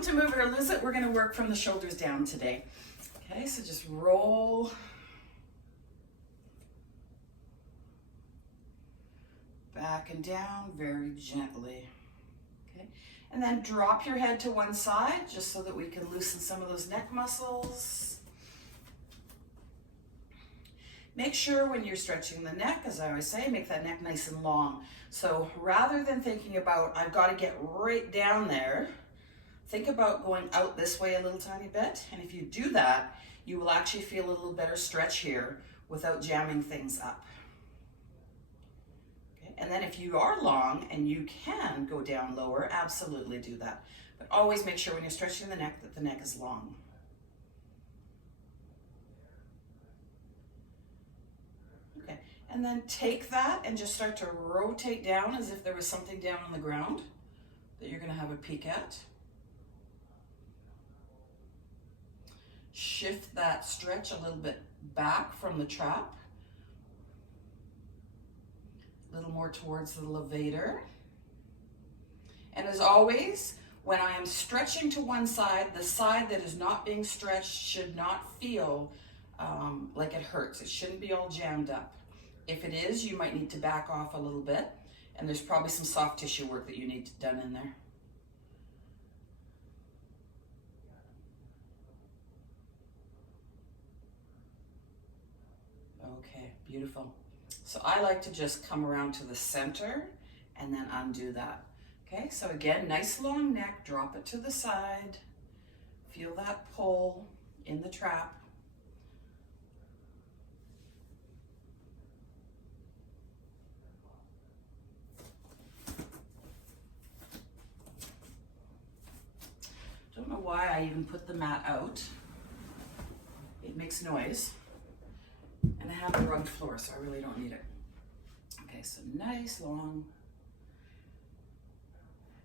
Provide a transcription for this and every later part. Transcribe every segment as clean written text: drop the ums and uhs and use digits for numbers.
welcome to Move It or Lose It. We're going to work from the shoulders down today. Okay, so just roll back and down very gently. Okay, and then drop your head to one side just so that we can loosen some of those neck muscles. Make sure when you're stretching the neck, as I always say, make that neck nice and long. So rather than thinking about, I've got to get right down there, think about going out this way a little tiny bit. And if you do that, you will actually feel a little better stretch here without jamming things up. Okay. And then if you are long and you can go down lower, absolutely do that. But always make sure when you're stretching the neck that the neck is long. And then take that and just start to rotate down as if there was something down on the ground that you're going to have a peek at. Shift that stretch a little bit back from the trap. A little more towards the levator. And as always, when I am stretching to one side, the side that is not being stretched should not feel like it hurts. It shouldn't be all jammed up. If it is, you might need to back off a little bit, and there's probably some soft tissue work that you need done in there. Okay, beautiful. So I like to just come around to the center and then undo that. Okay, so again, nice long neck, drop it to the side. Feel that pull in the trap. Don't know why I even put the mat out. It makes noise. And I have a rugged floor, so I really don't need it. Okay, so nice, long.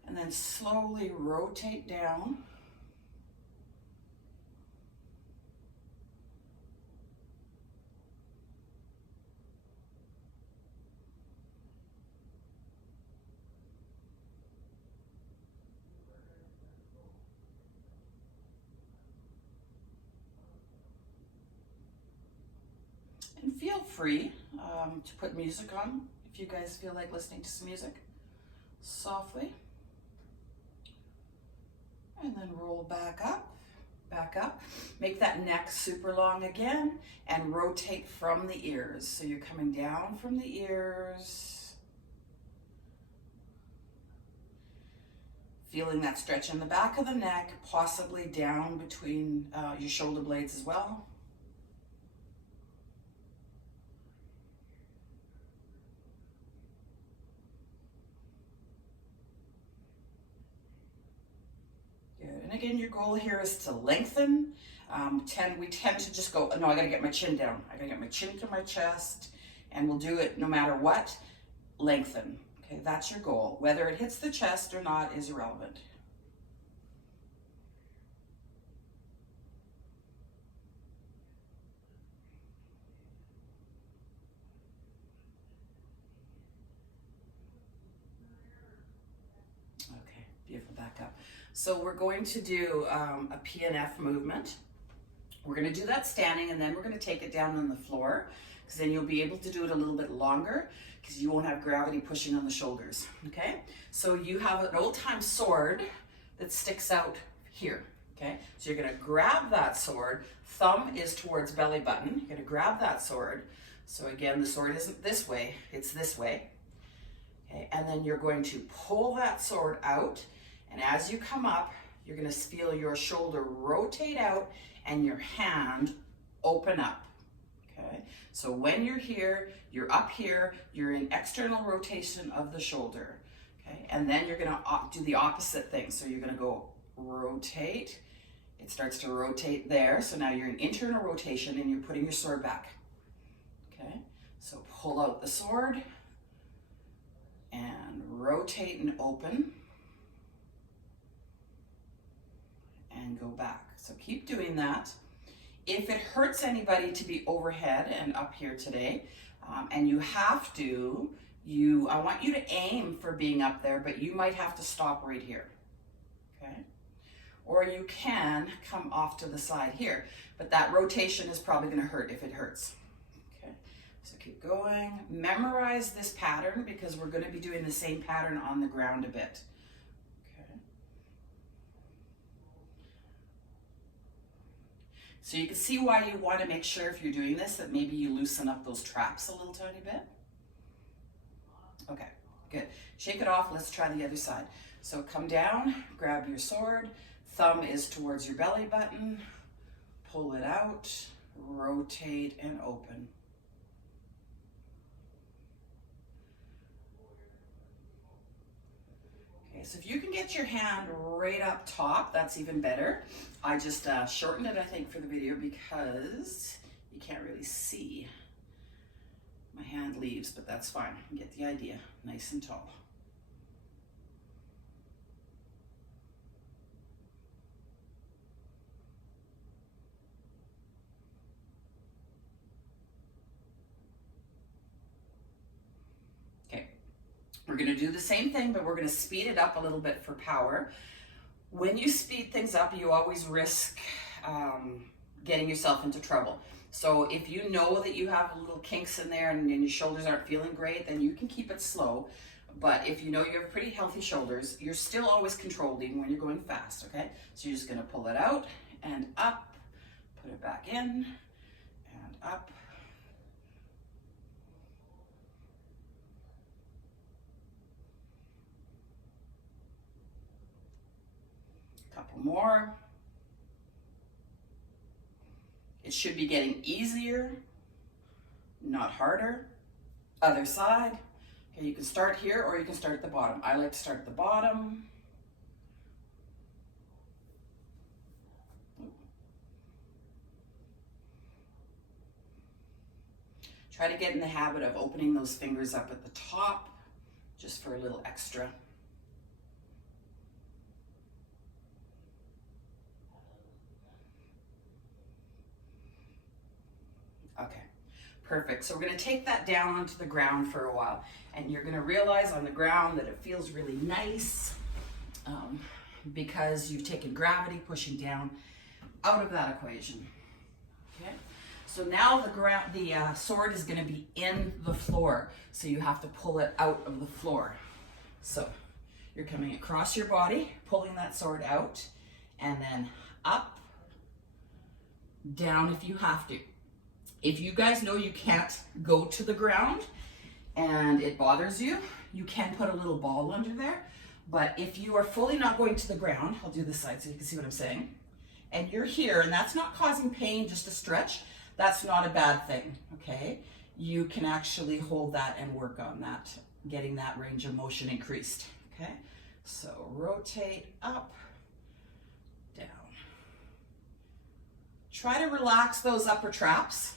And then slowly rotate down. And feel free to put music on if you guys feel like listening to some music softly. And then roll back up, back up. Make that neck super long again and rotate from the ears. So you're coming down from the ears. Feeling that stretch in the back of the neck, possibly down between your shoulder blades as well. And again, your goal here is to lengthen. We tend to just go, no, I gotta get my chin down. I gotta get my chin to my chest, and we'll do it no matter what. Lengthen, okay, that's your goal. Whether it hits the chest or not is irrelevant. Okay, beautiful, back up. So we're going to do a PNF movement. We're going to do that standing, and then we're going to take it down on the floor, because then you'll be able to do it a little bit longer because you won't have gravity pushing on the shoulders, okay? So you have an old-time sword that sticks out here, okay? So you're going to grab that sword. Thumb is towards belly button. You're going to grab that sword. So again, the sword isn't this way, it's this way. Okay, and then you're going to pull that sword out. And as you come up, you're going to feel your shoulder rotate out and your hand open up, okay? So when you're here, you're up here, you're in external rotation of the shoulder, okay? And then you're going to do the opposite thing. So you're going to go rotate. It starts to rotate there. So now you're in internal rotation and you're putting your sword back, okay? So pull out the sword and rotate and open. And go back. So keep doing that. If it hurts anybody to be overhead and up here today, and you have to, I want you to aim for being up there, but you might have to stop right here, okay? or you can come off to the side here. But that rotation is probably going to hurt if it hurts. Okay, so keep going. Memorize this pattern because we're going to be doing the same pattern on the ground a bit. Okay. So you can see why you want to make sure if you're doing this that maybe you loosen up those traps a little tiny bit. Okay, good. Shake it off. Let's try the other side. So come down, grab your sword. Thumb is towards your belly button. Pull it out, rotate and open. Okay, so if you can get your hand right up top, that's even better. I just shortened it, I think, for the video because you can't really see. My hand leaves, but that's fine. You get the idea. Nice and tall. We're going to do the same thing, but we're going to speed it up a little bit for power. When you speed things up, you always risk getting yourself into trouble. So if you know that you have little kinks in there and your shoulders aren't feeling great, then you can keep it slow. But if you know you have pretty healthy shoulders, you're still always controlled even when you're going fast, okay? So you're just going to pull it out and up, put it back in and up. Couple more. It should be getting easier, not harder. Other side. Okay, you can start here or you can start at the bottom. I like to start at the bottom. Try to get in the habit of opening those fingers up at the top, just for a little extra. Okay, perfect. So we're going to take that down onto the ground for a while. And you're going to realize on the ground that it feels really nice because you've taken gravity pushing down out of that equation. Okay, so now the sword is going to be in the floor. So you have to pull it out of the floor. So you're coming across your body, pulling that sword out, and then up, down if you have to. If you guys know you can't go to the ground and it bothers you, you can put a little ball under there. But if you are fully not going to the ground, I'll do this side so you can see what I'm saying, and you're here and that's not causing pain, just a stretch, that's not a bad thing, okay? You can actually hold that and work on that, getting that range of motion increased, okay? So rotate up, down. Try to relax those upper traps.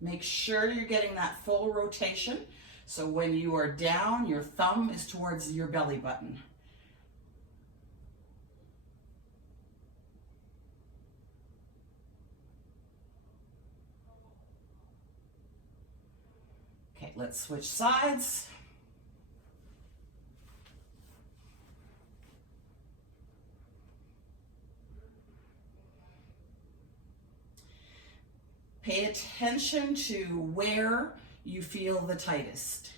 Make sure you're getting that full rotation. So when you are down, your thumb is towards your belly button. Okay, let's switch sides. Pay attention to where you feel the tightest,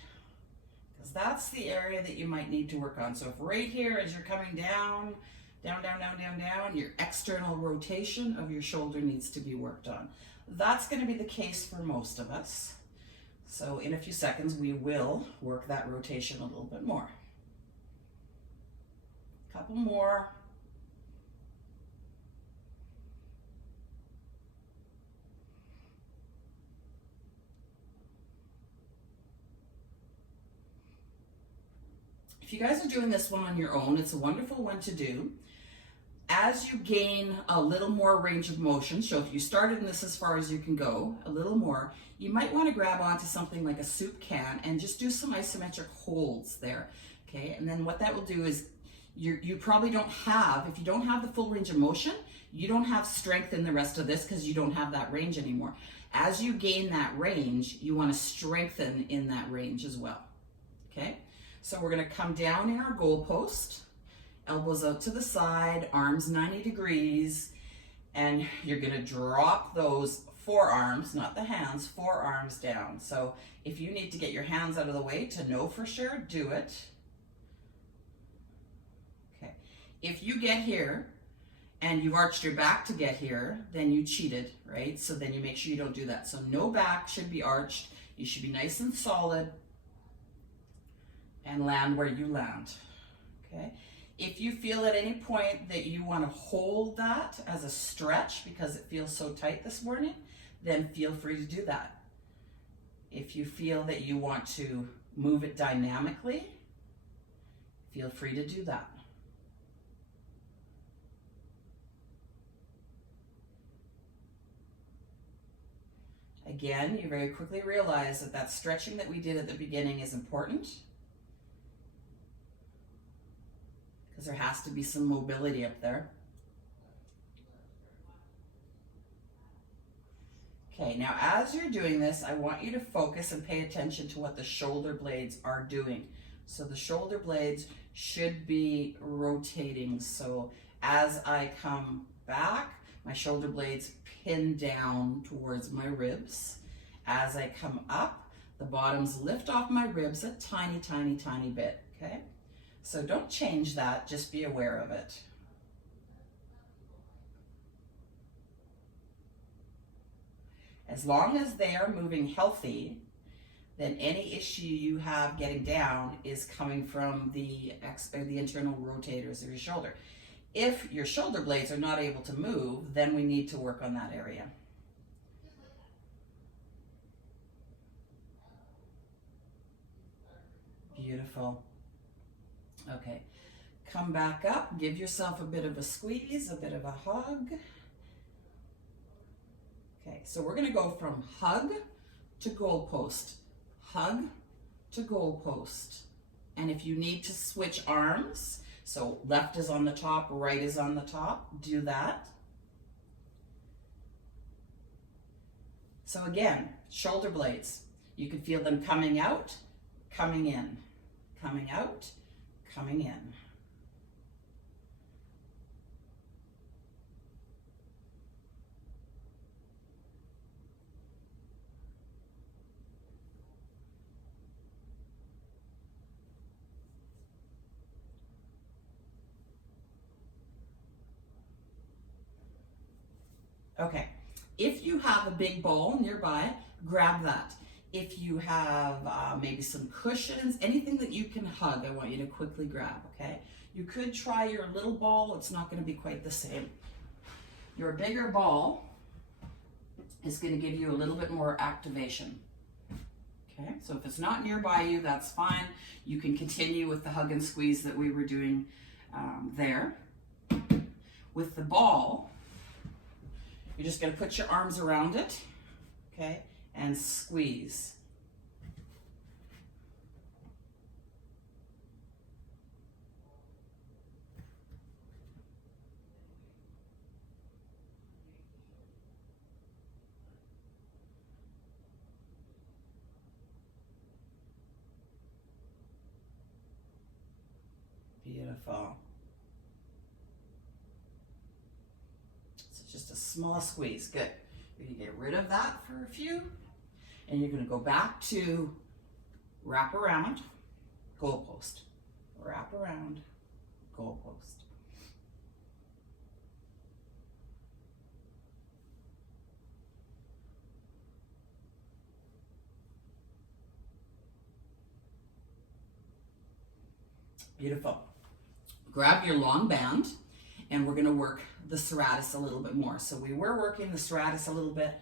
because that's the area that you might need to work on. So if right here, as you're coming down, down, down, down, down, down, your external rotation of your shoulder needs to be worked on. That's going to be the case for most of us. So in a few seconds, we will work that rotation a little bit more. Couple more. If you guys are doing this one on your own, it's a wonderful one to do. As you gain a little more range of motion, so if you started in this as far as you can go, a little more, you might want to grab onto something like a soup can and just do some isometric holds there, okay? And then what that will do is you probably don't have, if you don't have the full range of motion, you don't have strength in the rest of this because you don't have that range anymore. As you gain that range, you want to strengthen in that range as well, okay? So we're gonna come down in our goal post, elbows out to the side, arms 90 degrees, and you're gonna drop those forearms, not the hands, forearms down. So if you need to get your hands out of the way to know for sure, do it. Okay. If you get here and you've arched your back to get here, then you cheated, right? So then you make sure you don't do that. So no back should be arched. You should be nice and solid and land where you land, okay? If you feel at any point that you want to hold that as a stretch because it feels so tight this morning, then feel free to do that. If you feel that you want to move it dynamically, feel free to do that. Again, you very quickly realize that that stretching that we did at the beginning is important because there has to be some mobility up there. Okay, now as you're doing this, I want you to focus and pay attention to what the shoulder blades are doing. So the shoulder blades should be rotating. So as I come back, my shoulder blades pin down towards my ribs. As I come up, the bottoms lift off my ribs a tiny, tiny, tiny bit, okay? So don't change that, just be aware of it. As long as they are moving healthy, then any issue you have getting down is coming from the internal rotators of your shoulder. If your shoulder blades are not able to move, then we need to work on that area. Beautiful. Okay, come back up, give yourself a bit of a squeeze, a bit of a hug. Okay, so we're gonna go from hug to goal post, hug to goal post. And if you need to switch arms, so left is on the top, right is on the top, do that. So again, shoulder blades, you can feel them coming out, coming in, coming out, coming in. Okay, if you have a big ball nearby, grab that. If you have maybe some cushions, anything that you can hug, I want you to quickly grab, okay? You could try your little ball, it's not gonna be quite the same. Your bigger ball is gonna give you a little bit more activation. Okay, so if it's not nearby you, that's fine. You can continue with the hug and squeeze that we were doing there. With the ball, you're just gonna put your arms around it, okay, and squeeze. Beautiful. Just a small squeeze, good. You're gonna get rid of that for a few, and you're gonna go back to wrap around, goal post. Wrap around, goal post. Beautiful. Grab your long band, and we're gonna work the serratus a little bit more. So we were working the serratus a little bit,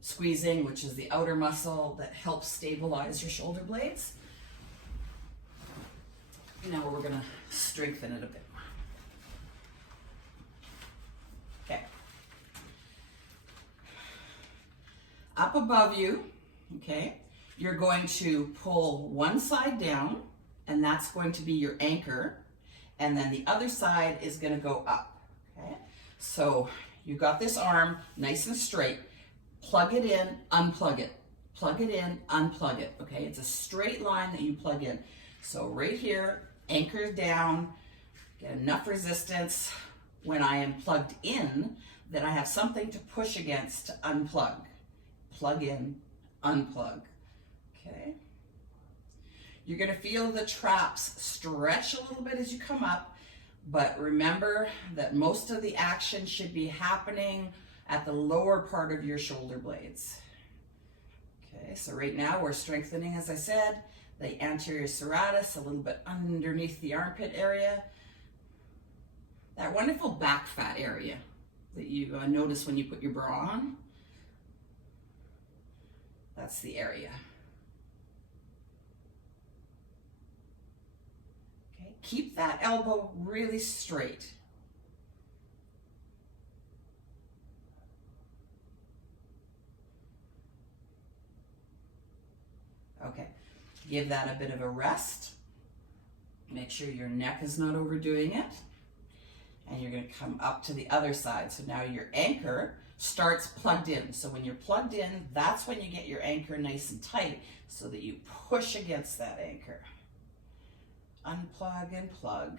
squeezing, which is the outer muscle that helps stabilize your shoulder blades. Now we're gonna strengthen it a bit. Okay. Up above you, okay, you're going to pull one side down, and that's going to be your anchor, and then the other side is gonna go up, okay? So you got this arm nice and straight, plug it in, unplug it, plug it in, unplug it, okay? It's a straight line that you plug in. So right here, anchor down, get enough resistance when I am plugged in that I have something to push against to unplug. Plug in, unplug. Okay. You're going to feel the traps stretch a little bit as you come up, but remember that most of the action should be happening at the lower part of your shoulder blades. Okay, so right now we're strengthening, as I said, the anterior serratus, a little bit underneath the armpit area. That wonderful back fat area that you notice when you put your bra on. That's the area. Okay, keep that elbow really straight. Okay, give that a bit of a rest. Make sure your neck is not overdoing it. And you're going to come up to the other side. So now your anchor starts plugged in. So when you're plugged in, that's when you get your anchor nice and tight so that you push against that anchor. Unplug and plug.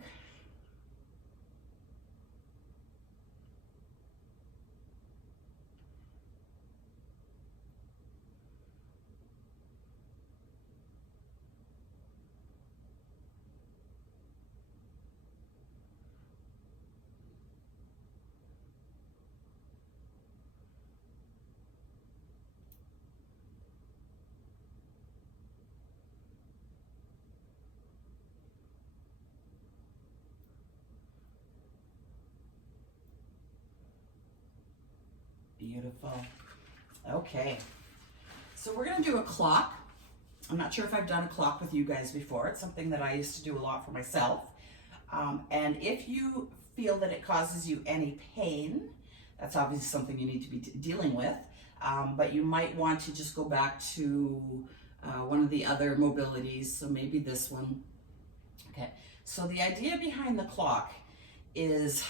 Beautiful. Okay, so we're going to do a clock. I'm not sure if I've done a clock with you guys before. It's something that I used to do a lot for myself. And if you feel that it causes you any pain, that's obviously something you need to be dealing with. But you might want to just go back to one of the other mobilities, so maybe this one. Okay, so the idea behind the clock is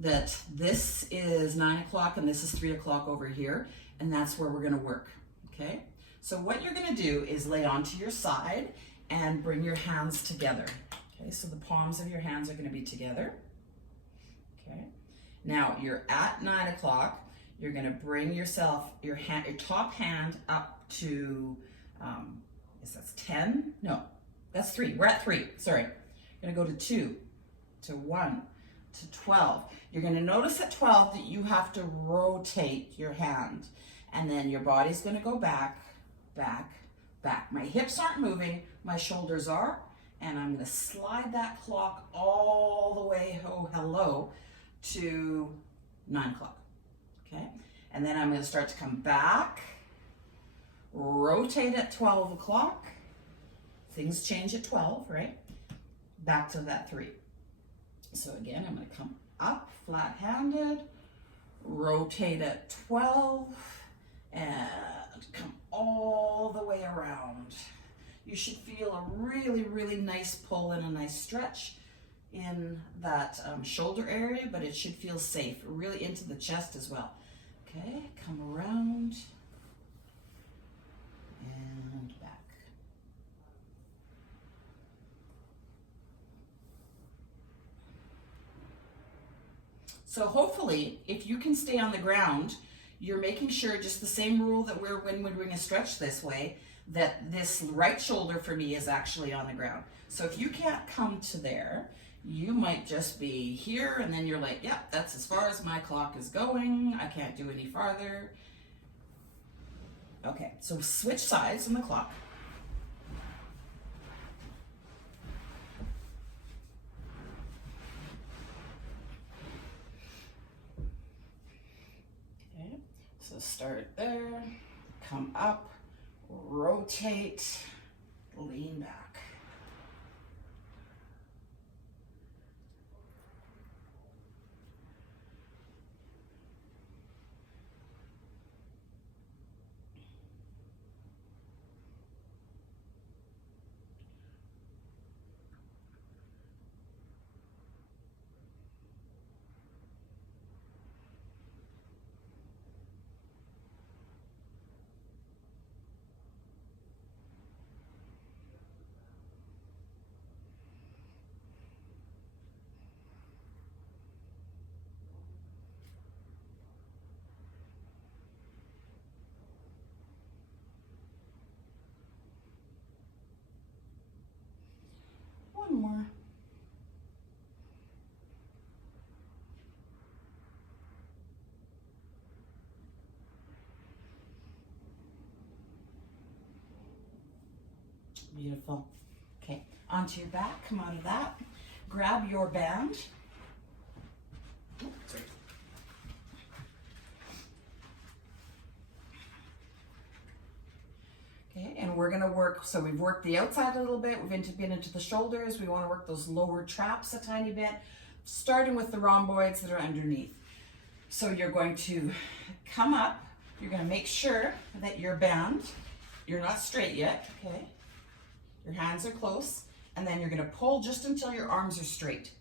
that this is 9 o'clock and this is 3 o'clock over here, and that's where we're going to work. Okay, so what you're going to do is lay onto your side and bring your hands together. Okay, so the palms of your hands are going to be together. Okay, now you're at 9 o'clock. You're going to bring yourself, your top hand up to, that's 10? No, that's 3. We're at 3. Sorry. You're going to go to 2, to 1, to 12. You're going to notice at 12 that you have to rotate your hand, and then your body's going to go back, back, back. My hips aren't moving, my shoulders are, and I'm going to slide that clock all the way, oh hello, to 9 o'clock. Okay, and then I'm going to start to come back, rotate at 12 o'clock. Things change at 12, right? Back to that 3. So again, I'm going to come up flat-handed, rotate at 12, and come all the way around. You should feel a really, really nice pull and a nice stretch in that shoulder area, but it should feel safe, really into the chest as well. Okay, come around and back. So hopefully, if you can stay on the ground, you're making sure, just the same rule that when we're doing a stretch this way, that this right shoulder for me is actually on the ground. So if you can't come to there, you might just be here, and then you're like, yep, that's as far as my clock is going. I can't do any farther. Okay, so switch sides on the clock. Okay, so start there, come up, rotate, lean back. Beautiful. Okay, onto your back, come out of that. Grab your band. Sorry. Okay, and we're gonna work, so we've worked the outside a little bit, we've been into the shoulders, we wanna work those lower traps a tiny bit, starting with the rhomboids that are underneath. So you're going to come up, you're gonna make sure that your band, you're not straight yet, okay? Your hands are close, and then you're gonna pull just until your arms are straight.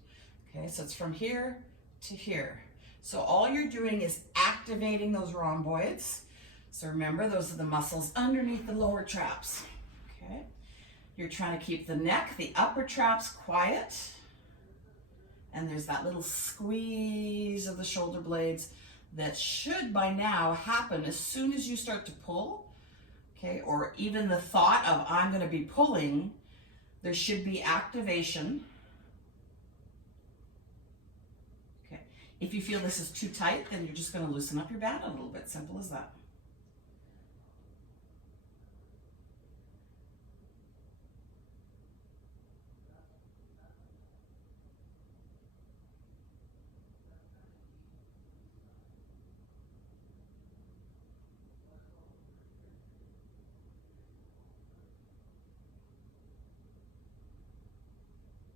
Okay, so it's from here to here. So all you're doing is activating those rhomboids. So remember, those are the muscles underneath the lower traps, okay? You're trying to keep the neck, the upper traps quiet, and there's that little squeeze of the shoulder blades that should by now happen as soon as you start to pull, okay? Or even the thought of, I'm gonna be pulling, there should be activation. Okay, if you feel this is too tight, then you're just gonna loosen up your band a little bit, simple as that.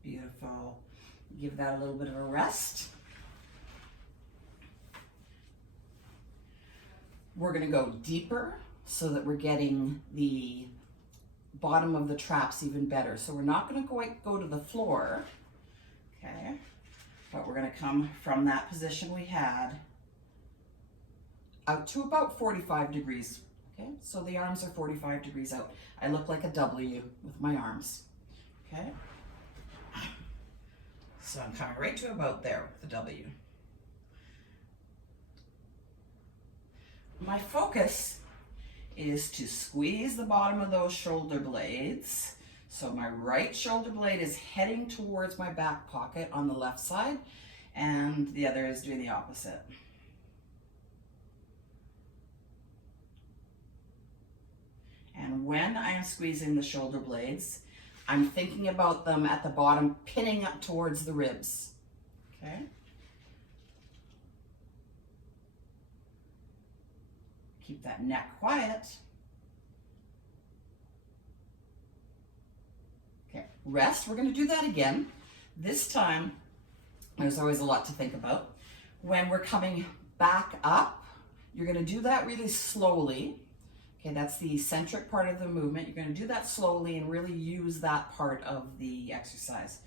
Beautiful. Give that a little bit of a rest. We're gonna go deeper so that we're getting the bottom of the traps even better. So we're not gonna quite go to the floor, okay? But we're gonna come from that position we had out to about 45 degrees, okay? So the arms are 45 degrees out. I look like a W with my arms, okay? So I'm coming right to about there with the W. My focus is to squeeze the bottom of those shoulder blades. So my right shoulder blade is heading towards my back pocket on the left side, and the other is doing the opposite. And when I am squeezing the shoulder blades, I'm thinking about them at the bottom, pinning up towards the ribs, okay? Keep that neck quiet. Okay, rest, we're gonna do that again. This time, there's always a lot to think about. When we're coming back up, you're gonna do that really slowly. Okay, that's the eccentric part of the movement. You're gonna do that slowly and really use that part of the exercise.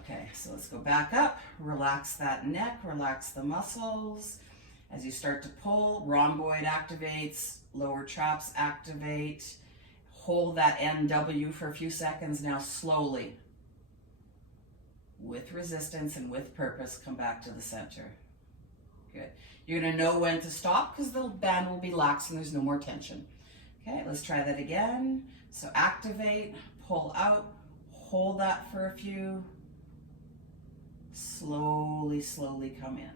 Okay, so let's go back up, relax that neck, relax the muscles. As you start to pull, rhomboid activates, lower traps activate. Hold that NW for a few seconds. Now slowly, with resistance and with purpose, come back to the center. Good. You're gonna know when to stop because the band will be lax and there's no more tension. Okay, let's try that again. So activate, pull out, hold that for a few. Slowly, slowly come in.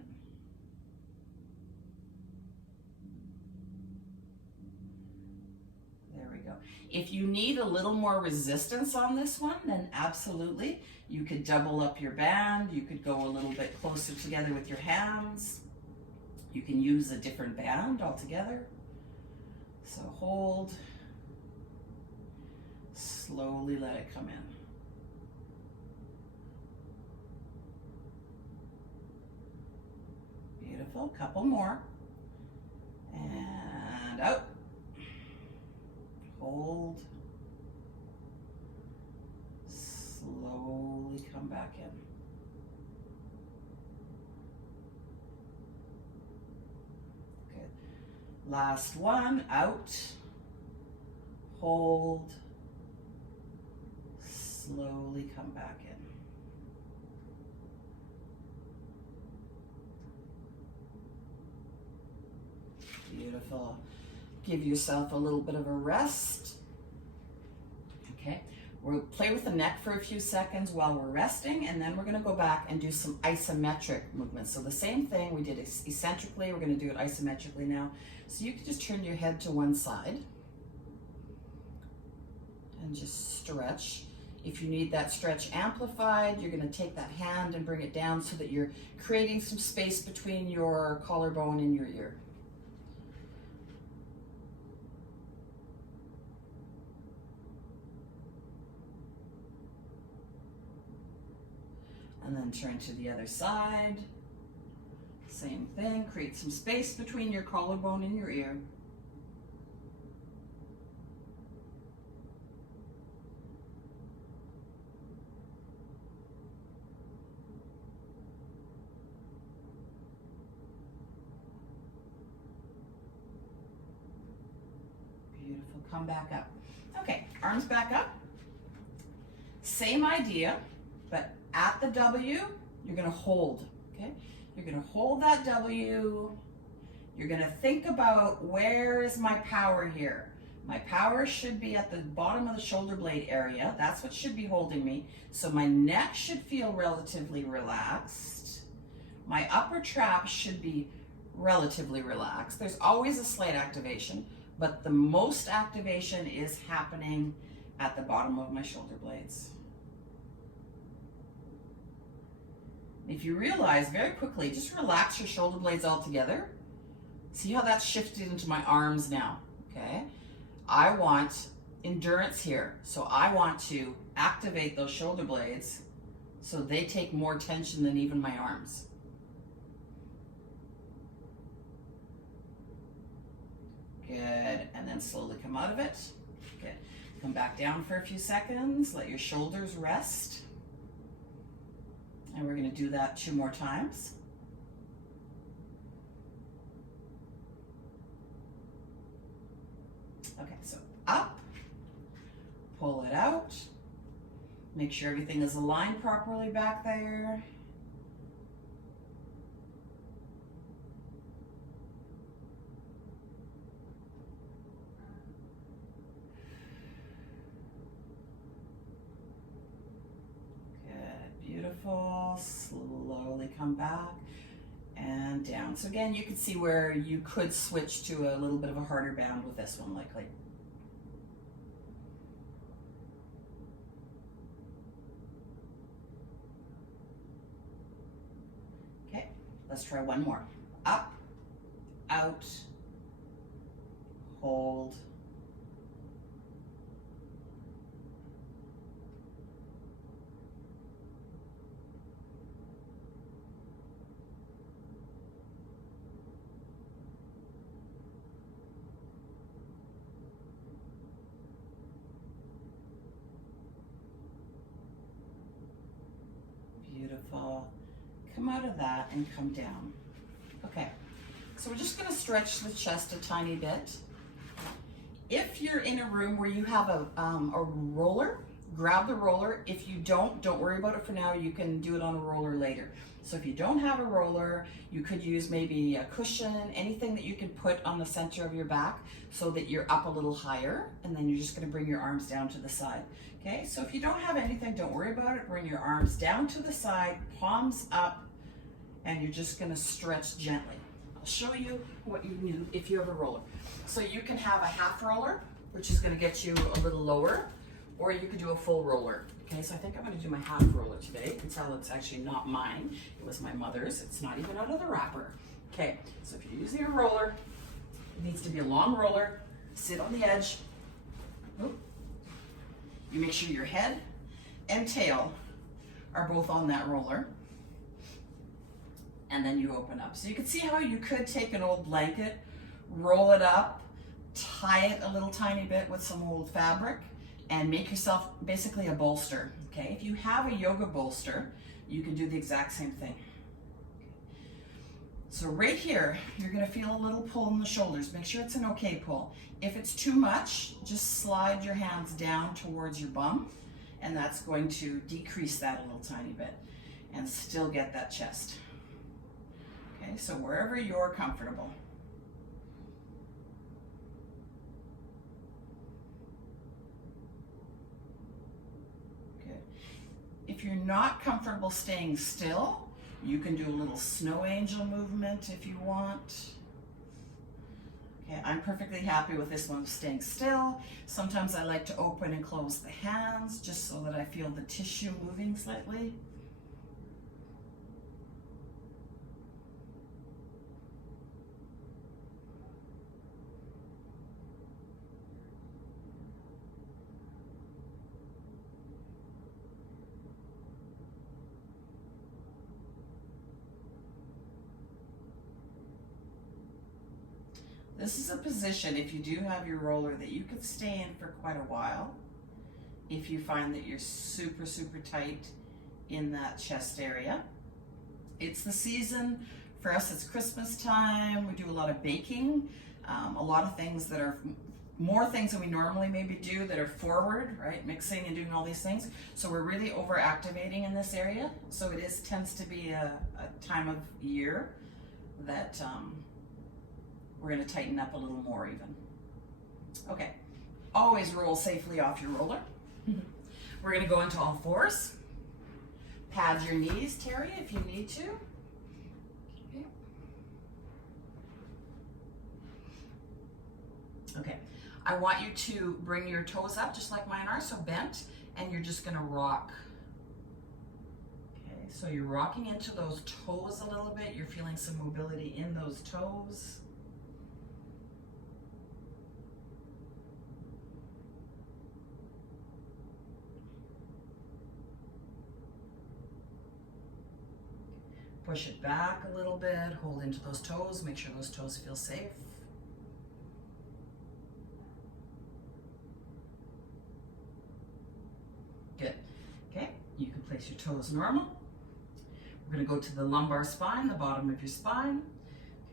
There we go. If you need a little more resistance on this one, then absolutely. You could double up your band. You could go a little bit closer together with your hands. You can use a different band altogether. So hold, slowly let it come in. Beautiful, couple more. And out. Hold. Slowly come back in. Good. Last one, out. Hold. Slowly come back in. Beautiful. Give yourself a little bit of a rest. Okay, We'll play with the neck for a few seconds while we're resting, and then we're gonna go back and do some isometric movements. So the same thing, we did eccentrically, we're gonna do it isometrically now. So you can just turn your head to one side and just stretch. If you need that stretch amplified, you're gonna take that hand and bring it down so that you're creating some space between your collarbone and your ear. And then turn to the other side. Same thing, create some space between your collarbone and your ear. Beautiful, come back up. Okay, arms back up. Same idea, but at the W, you're gonna hold, okay? You're gonna hold that W. You're gonna think about, where is my power here? My power should be at the bottom of the shoulder blade area. That's what should be holding me. So my neck should feel relatively relaxed. My upper trap should be relatively relaxed. There's always a slight activation, but the most activation is happening at the bottom of my shoulder blades. If you realize very quickly, just relax your shoulder blades all together. See how that's shifted into my arms now, okay? I want endurance here. So I want to activate those shoulder blades so they take more tension than even my arms. Good, and then slowly come out of it. Good, come back down for a few seconds. Let your shoulders rest. And we're gonna do that 2 more times. Okay, so up, pull it out. Make sure everything is aligned properly back there. Beautiful, slowly come back and down. So again, you can see where you could switch to a little bit of a harder band with this one likely. Okay, let's try one more. Up, out, hold. Beautiful. Come out of that and come down. Okay, so we're just going to stretch the chest a tiny bit. If you're in a room where you have a roller, grab the roller. If you don't worry about it for now. You can do it on a roller later. So if you don't have a roller, you could use maybe a cushion, anything that you can put on the center of your back so that you're up a little higher, and then you're just going to bring your arms down to the side. Okay, so if you don't have anything, don't worry about it. Bring your arms down to the side, palms up, and you're just going to stretch gently. I'll show you what you do if you have a roller. So you can have a half roller, which is going to get you a little lower, or you could do a full roller. Okay, so I think I'm going to do my half roller today. You can tell it's actually not mine. It was my mother's. It's not even out of the wrapper. Okay, so if you're using a roller, it needs to be a long roller. Sit on the edge. Oop. You make sure your head and tail are both on that roller. And then you open up. So you can see how you could take an old blanket, roll it up, tie it a little tiny bit with some old fabric, and make yourself basically a bolster. Okay, if you have a yoga bolster, you can do the exact same thing. So right here, you're gonna feel a little pull in the shoulders. Make sure it's an okay pull. If it's too much, just slide your hands down towards your bum, and that's going to decrease that a little tiny bit and still get that chest. Okay, so wherever you're comfortable. If you're not comfortable staying still, you can do a little snow angel movement if you want. Okay, I'm perfectly happy with this one staying still. Sometimes I like to open and close the hands just so that I feel the tissue moving slightly. This is a position, if you do have your roller, that you could stay in for quite a while if you find that you're super, super tight in that chest area. It's the season, for us it's Christmas time, we do a lot of baking, a lot of things that are more things than we normally maybe do that are forward, right? Mixing and doing all these things. So we're really over activating in this area. So it tends to be a time of year that we're going to tighten up a little more even. Okay, always roll safely off your roller. We're going to go into all fours. Pad your knees, Terry, if you need to. Okay. Okay, I want you to bring your toes up just like mine are, so bent, and you're just going to rock. Okay, so you're rocking into those toes a little bit. You're feeling some mobility in those toes. Push it back a little bit, hold into those toes, make sure those toes feel safe. Good. Okay, you can place your toes normal. We're going to go to the lumbar spine, the bottom of your spine.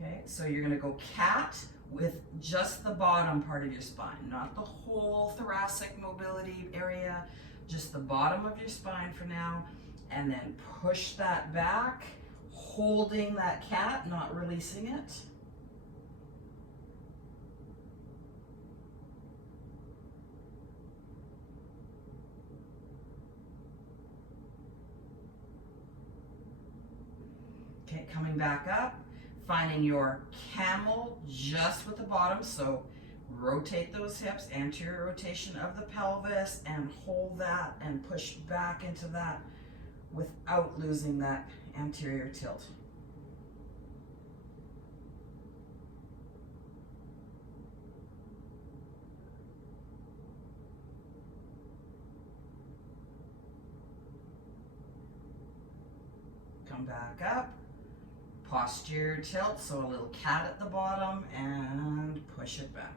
Okay, so you're going to go cat with just the bottom part of your spine, not the whole thoracic mobility area, just the bottom of your spine for now, and then push that back, holding that cat, not releasing it. Okay, coming back up, finding your camel just with the bottom, so rotate those hips, anterior rotation of the pelvis, and hold that and push back into that without losing that anterior tilt. Come back up, posterior tilt, so a little cat at the bottom, and push it back.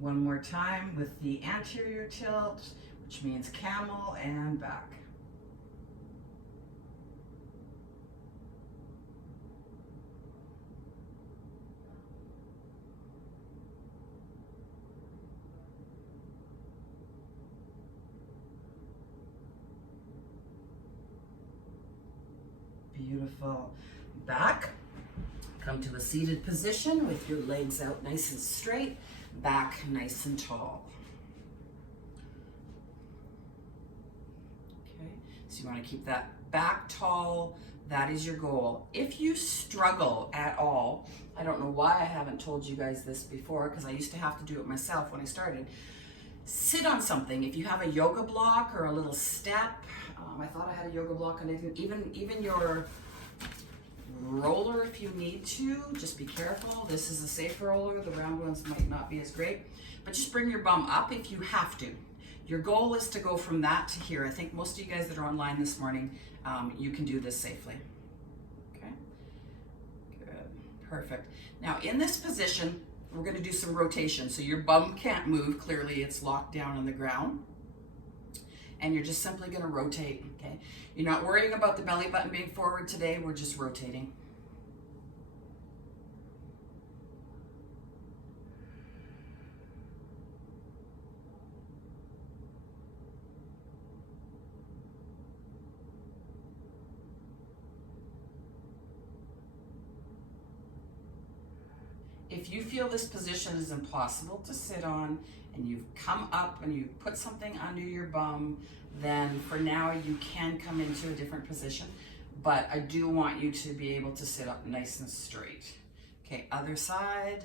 One more time with the anterior tilt, which means camel, and back. Beautiful. Back. Come to a seated position with your legs out nice and straight, back nice and tall. Okay, so you want to keep that back tall. That is your goal. If you struggle at all, I don't know why I haven't told you guys this before, because I used to have to do it myself when I started. Sit on something. If you have a yoga block or a little step, I thought I had a yoga block, and I didn't. Even your roller, if you need to, just be careful. This is a safe roller. The round ones might not be as great, but just bring your bum up if you have to. Your goal is to go from that to here. I think most of you guys that are online this morning, you can do this safely. Okay, good, perfect. Now in this position, we're going to do some rotation. So your bum can't move. Clearly it's locked down on the ground. And you're just simply going to rotate, okay? You're not worrying about the belly button being forward today. We're just rotating. If you feel this position is impossible to sit on and you've come up and you put something under your bum, then for now you can come into a different position, but I do want you to be able to sit up nice and straight. Okay, other side.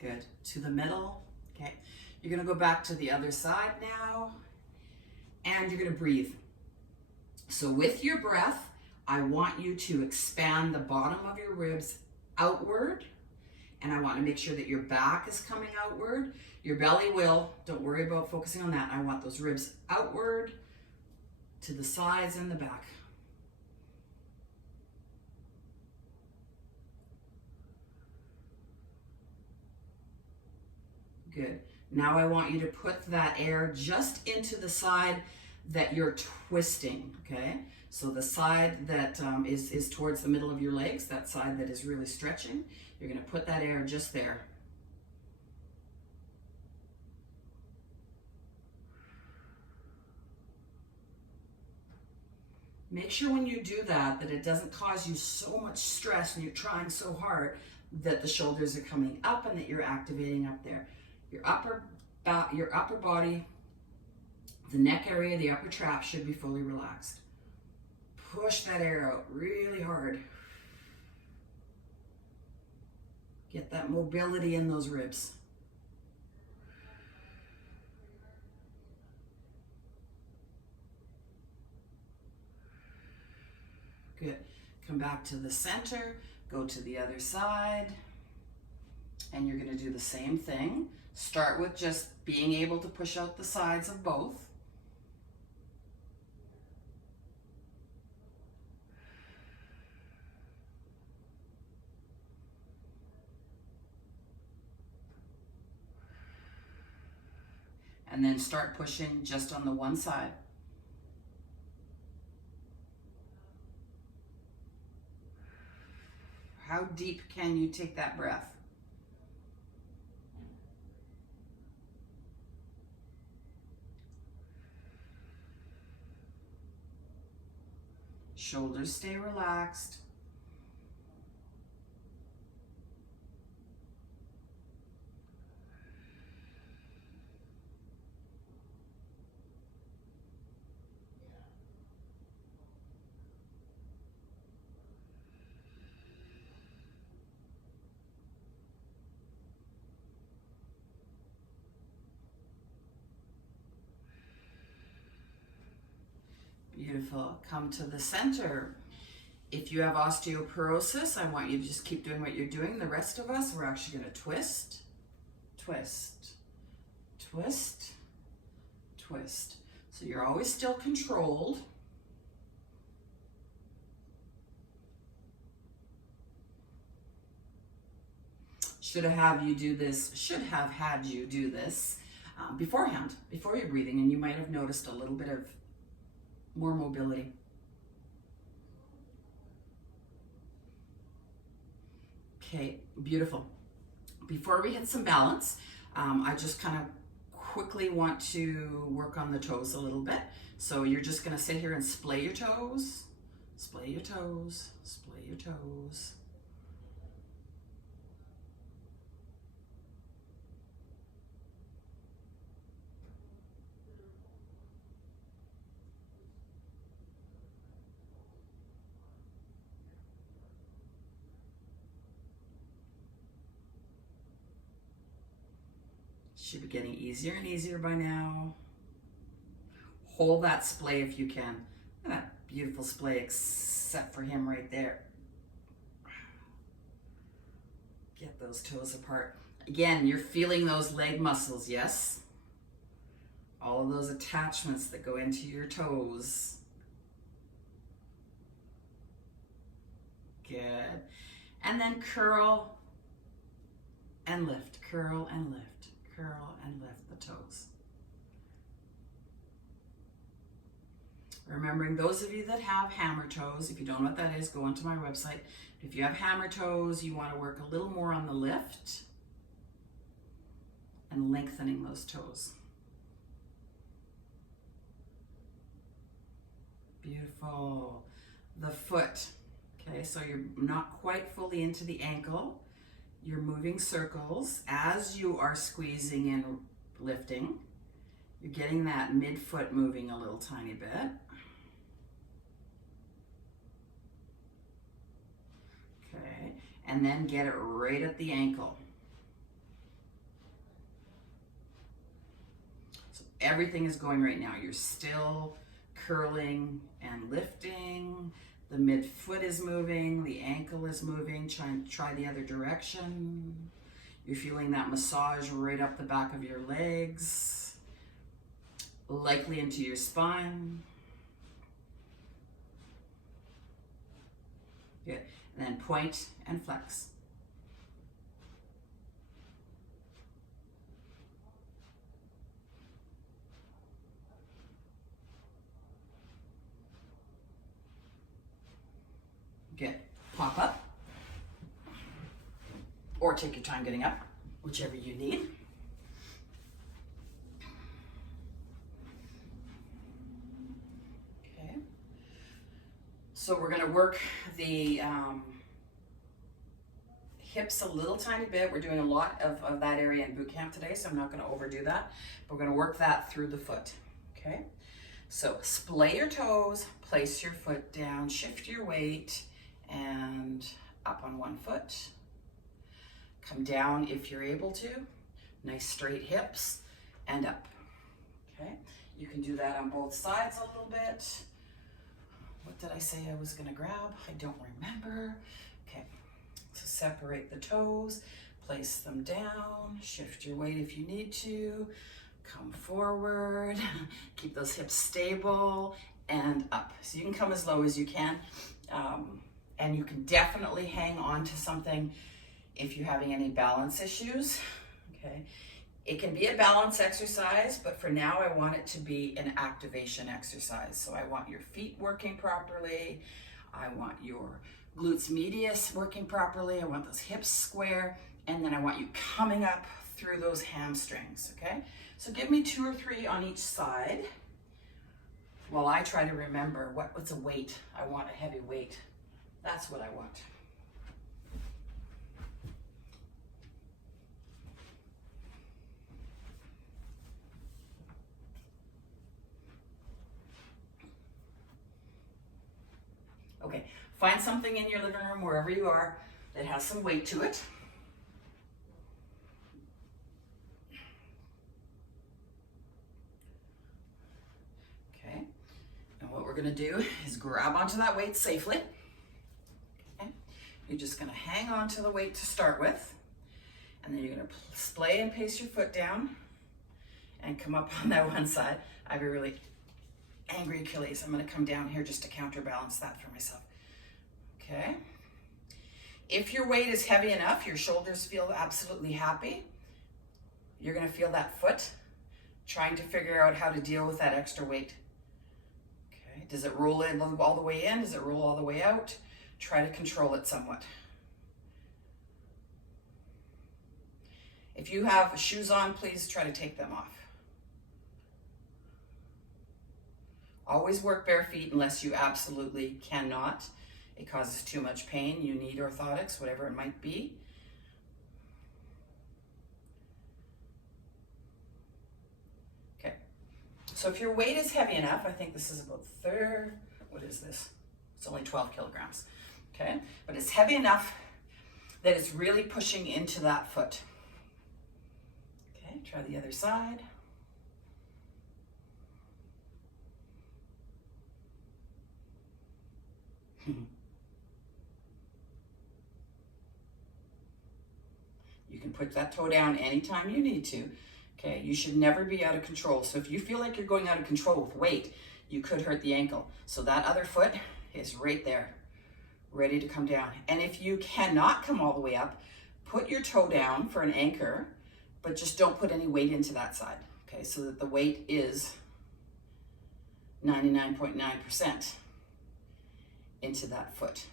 Good. To the middle. Okay. You're going to go back to the other side now, and you're going to breathe. So with your breath, I want you to expand the bottom of your ribs outward, and I want to make sure that your back is coming outward. Your belly will. Don't worry about focusing on that. I want those ribs outward to the sides and the back. Good. Now I want you to put that air just into the side that you're twisting, okay? So the side that is towards the middle of your legs, that side that is really stretching, you're gonna put that air just there. Make sure when you do that it doesn't cause you so much stress when you're trying so hard that the shoulders are coming up and that you're activating up there. Your upper body, the neck area, the upper trap should be fully relaxed. Push that air out really hard. Get that mobility in those ribs. Good. Come back to the center, go to the other side, and you're going to do the same thing. Start with just being able to push out the sides of both. And then start pushing just on the one side. How deep can you take that breath? Shoulders stay relaxed. Beautiful. Come to the center. If you have osteoporosis, I want you to just keep doing what you're doing. The rest of us, we're actually going to twist, twist, twist, twist. So you're always still controlled. Should have had you do this beforehand, before you're breathing, and you might have noticed a little bit of more mobility. Okay, beautiful. Before we hit some balance, I just kind of quickly want to work on the toes a little bit. So you're just gonna sit here and splay your toes, splay your toes, splay your toes. Should be getting easier and easier by now. Hold that splay if you can. Look at that beautiful splay, except for him right there. Get those toes apart. Again, you're feeling those leg muscles, yes? All of those attachments that go into your toes. Good. And then curl and lift, curl and lift, curl and lift the toes. Remembering those of you that have hammer toes, if you don't know what that is, go onto my website. If you have hammer toes, you want to work a little more on the lift and lengthening those toes. Beautiful. The foot. Okay, so you're not quite fully into the ankle. You're moving circles as you are squeezing and lifting. You're getting that midfoot moving a little tiny bit. Okay, and then get it right at the ankle. So everything is going right now. You're still curling and lifting. The midfoot is moving, the ankle is moving. Try the other direction. You're feeling that massage right up the back of your legs, likely into your spine. Good. And then point and flex. Good. Pop up. Or take your time getting up, whichever you need. Okay. So we're going to work the hips a little tiny bit. We're doing a lot of that area in boot camp today, so I'm not going to overdo that. But we're going to work that through the foot. Okay. So splay your toes, place your foot down, shift your weight, and up on one foot. Come down if you're able to. Nice straight hips and up. Okay, you can do that on both sides a little bit. What did I say I was gonna grab? I don't remember. Okay, so separate the toes, place them down, shift your weight if you need to, come forward, keep those hips stable and up. So you can come as low as you can. And you can definitely hang on to something if you're having any balance issues, okay? It can be a balance exercise, but for now I want it to be an activation exercise. So I want your feet working properly. I want your glutes medius working properly. I want those hips square. And then I want you coming up through those hamstrings, okay? So give me 2 or 3 on each side while I try to remember what's a weight. I want a heavy weight. That's what I want. Okay, find something in your living room, wherever you are, that has some weight to it. Okay, and what we're gonna do is grab onto that weight safely. You're just going to hang on to the weight to start with, and then you're going to splay and pace your foot down and come up on that one side. I have a really angry Achilles. I'm going to come down here just to counterbalance that for myself. Okay. If your weight is heavy enough, your shoulders feel absolutely happy, you're going to feel that foot trying to figure out how to deal with that extra weight. Okay. Does it roll in all the way in? Does it roll all the way out? Try to control it somewhat. If you have shoes on, please try to take them off. Always work bare feet unless you absolutely cannot. It causes too much pain. You need orthotics, whatever it might be. Okay. So if your weight is heavy enough, I think this is about what is this? It's only 12 kilograms. Okay, but it's heavy enough that it's really pushing into that foot. Okay, try the other side. You can put that toe down anytime you need to. Okay, you should never be out of control. So if you feel like you're going out of control with weight, you could hurt the ankle. So that other foot is right there. ready to come down. And if you cannot come all the way up, put your toe down for an anchor, but just don't put any weight into that side, okay? So that the weight is 99.9% into that foot.